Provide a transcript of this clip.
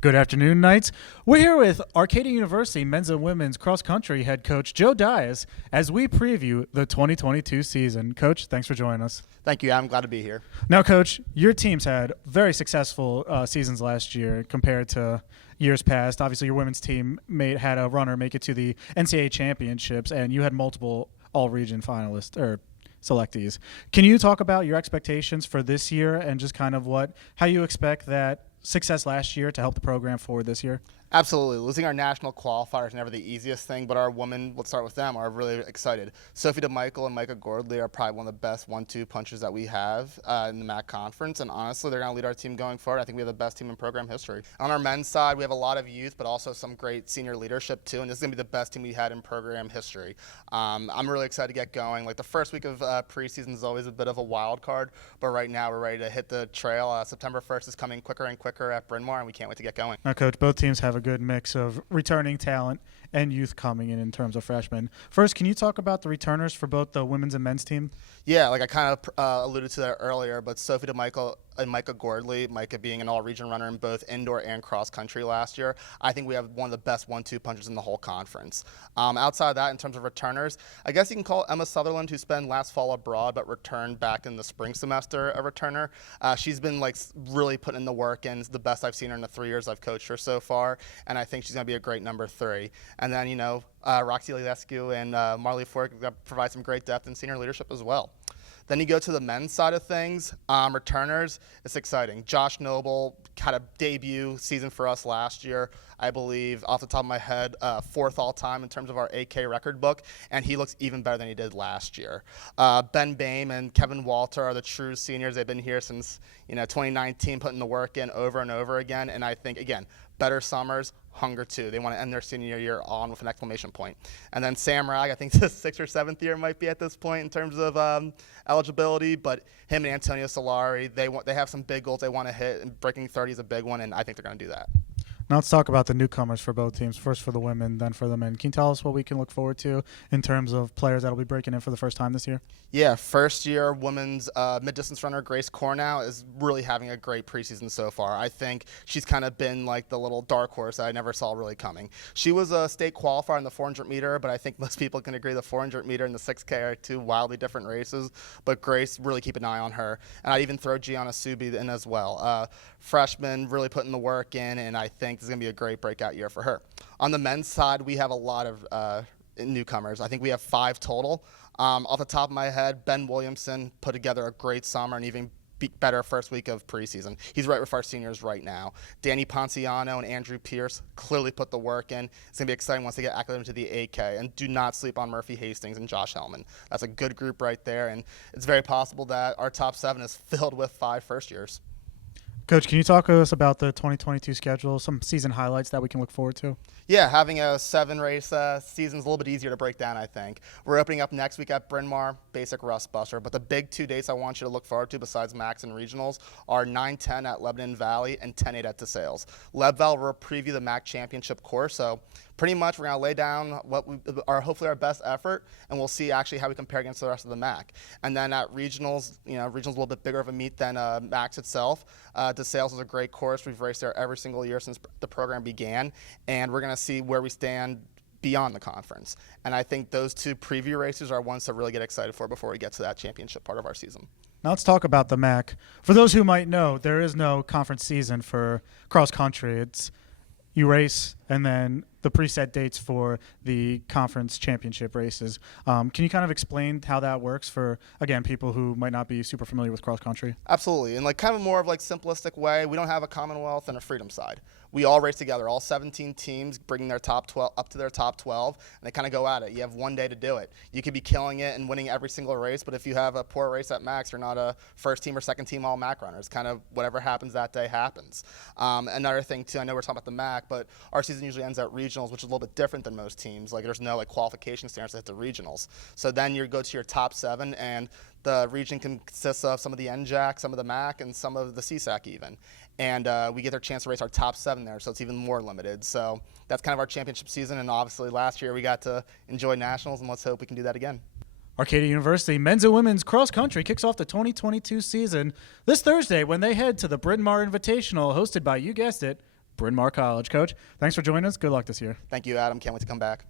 Good afternoon, Knights. We're here with Arcadia University men's and women's cross country head coach Joe Dias as we preview the 2022 season. Coach, thanks for joining us. Thank you. I'm glad to be here. Now, Coach, your teams had very successful seasons last year compared to years past. Obviously, your women's team had a runner make it to the NCAA championships, and you had multiple all-region finalists or selectees. Can you talk about your expectations for this year and just kind of how you expect that success last year to help the program forward this year? Absolutely. Losing our national qualifier is never the easiest thing, but our women, let's start with them, are really excited. Sophie DeMichael and Micah Gordley are probably one of the best 1-2 punchers that we have in the MAC conference, and honestly, they're going to lead our team going forward. I think we have the best team in program history. On our men's side, we have a lot of youth, but also some great senior leadership too, and this is going to be the best team we had in program history. I'm really excited to get going. Like the first week of preseason is always a bit of a wild card, but right now we're ready to hit the trail. September 1st is coming quicker and quicker at Bryn Mawr, and we can't wait to get going. Now, Coach, both teams have a good mix of returning talent and youth coming in terms of freshmen. First, can you talk about the returners for both the women's and men's team? Yeah, like I kind of alluded to that earlier, but Sophie DeMichael and Micah Gordley, Micah being an all-region runner in both indoor and cross-country last year, I think we have one of the best 1-2 punchers in the whole conference. Outside of that, in terms of returners, I guess you can call Emma Sutherland, who spent last fall abroad but returned back in the spring semester, a returner. She's been really putting in the work, and it's the best I've seen her in the 3 years I've coached her so far, and I think she's going to be a great number 3. And then, Roxy Lilescu and Marley Fork provide some great depth and senior leadership as well. Then you go to the men's side of things, returners, it's exciting. Josh Noble had a debut season for us last year, I believe, off the top of my head, 4th all-time in terms of our AK record book, and he looks even better than he did last year. Ben Bame and Kevin Walter are the true seniors. They've been here since 2019, putting the work in over and over again, and I think, again, better summers, hunger too. They want to end their senior year on with an exclamation point. And then Sam Ragg, I think the 6th or 7th year might be at this point in terms of eligibility, but him and Antonio Solari, they have some big goals they want to hit, and breaking 30 is a big one, and I think they're going to do that. Now let's talk about the newcomers for both teams. First for the women, then for the men. Can you tell us what we can look forward to in terms of players that will be breaking in for the first time this year? Yeah, first-year women's mid-distance runner Grace Cornow is really having a great preseason so far. I think she's kind of been like the little dark horse that I never saw really coming. She was a state qualifier in the 400-meter, but I think most people can agree the 400-meter and the 6K are two wildly different races. But Grace, really keep an eye on her. And I'd even throw Gianna Subi in as well. Freshman, really putting the work in, and I think this is going to be a great breakout year for her. On the men's side, we have a lot of newcomers. I think we have 5 total. Off the top of my head, Ben Williamson put together a great summer and even better first week of preseason. He's right with our seniors right now. Danny Ponciano and Andrew Pierce clearly put the work in. It's going to be exciting once they get acclimated to the AK. And do not sleep on Murphy Hastings and Josh Hellman. That's a good group right there, and it's very possible that our top 7 is filled with 5 first years. Coach, can you talk to us about the 2022 schedule, some season highlights that we can look forward to? Yeah, having a 7-race season is a little bit easier to break down, I think. We're opening up next week at Bryn Mawr, basic rust buster. But the big 2 dates I want you to look forward to besides Max and Regionals are 9-10 at Lebanon Valley and 10-8 at DeSales. Leadville will preview the MAC championship course, so pretty much we're going to lay down what hopefully our best effort, and we'll see actually how we compare against the rest of the MAC. And then at Regionals, Regionals a little bit bigger of a meet than MAC's itself. DeSales is a great course. We've raced there every single year since the program began, and we're going to see where we stand beyond the conference. And I think those 2 preview races are ones to really get excited for before we get to that championship part of our season. Now let's talk about the MAC. For those who might know, there is no conference season for cross country. It's you race and then the preset dates for the conference championship races. Can you kind of explain how that works for, again, people who might not be super familiar with cross country? Absolutely. And kind of more of simplistic way, we don't have a Commonwealth and a Freedom side. We all race together, all 17 teams bringing their top 12 up to their top 12, and they kind of go at it. You have 1 day to do it. You could be killing it and winning every single race, but if you have a poor race at Max, you're not a first team or second team all MAC runner. It's kind of whatever happens that day happens. Another thing too, I know we're talking about the MAC, but our season usually ends at regionals, which is a little bit different than most teams. There's no qualification standards to hit the regionals. So then you go to your top 7, and the region consists of some of the NJAC, some of the MAC, and some of the CSAC even. And we get our chance to race our top 7 there, so it's even more limited. So that's kind of our championship season, and obviously last year we got to enjoy nationals, and let's hope we can do that again. Arcadia University men's and women's cross country kicks off the 2022 season this Thursday when they head to the Bryn Mawr Invitational hosted by, you guessed it, Bryn Mawr College. Coach, thanks for joining us. Good luck this year. Thank you, Adam. Can't wait to come back.